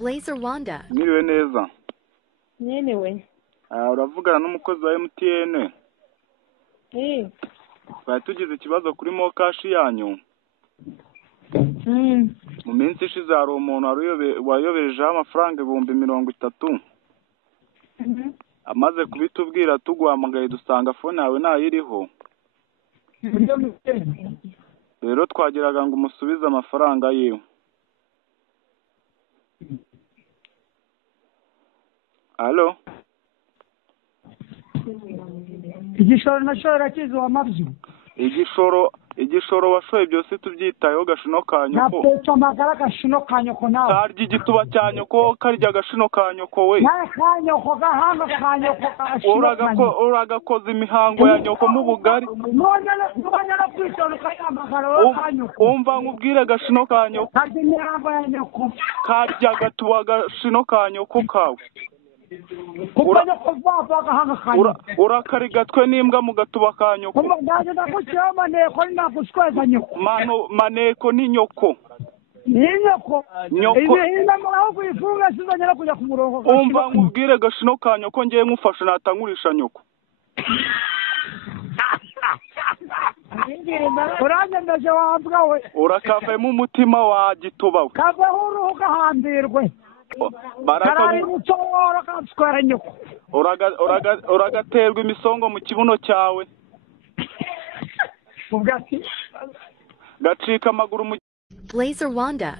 Blazer Wanda. Mwiriwe neza. Nyenewe. Uravugana n'umukozi wa MTN. Bari tugize ikibazo kuri mokashi yanyu. Mu minsi ishize hari umuntu wayoberejeho amafaranga 30,000. Amaze kubitubwira tuguhamagaye dusanga phone yawe ntayiriho. Rero twagiraga ngo umusubize amafaranga yewe. Allo? Igishoro nashora kizo wamavyo. Igishoro washoye byose tubyitayeho gashino kanyoko. Napeto magara gashino kanyoko nawe. Karya igituba cyanyoko karya gashino kanyoko we. Na kanyoko gahanga kanyoko kashino. Uragakoza imihango ya nyoko mu bugari. Nonyana kwitoro kayamagara kanyoko. Umva nkubwire gashino kanyoko. Karya imihango ya nyoko. Karya gatuba gashino kanyoko kawe. Urakarigatwe n'imbwa mu gatuba ka nyoko. Maneko ni nyoko. Umva nkubwire gashino ka nyoko ngiye nkufasha natangurisha nyoko. Uranyemeje wambwa we. Urakavemo umutima wa gituba we. Kaveho uruhu gahambirwe. Uragaterwa imisongo mu kibuno cyawe. Gacika amaguru mu Blazer Wanda.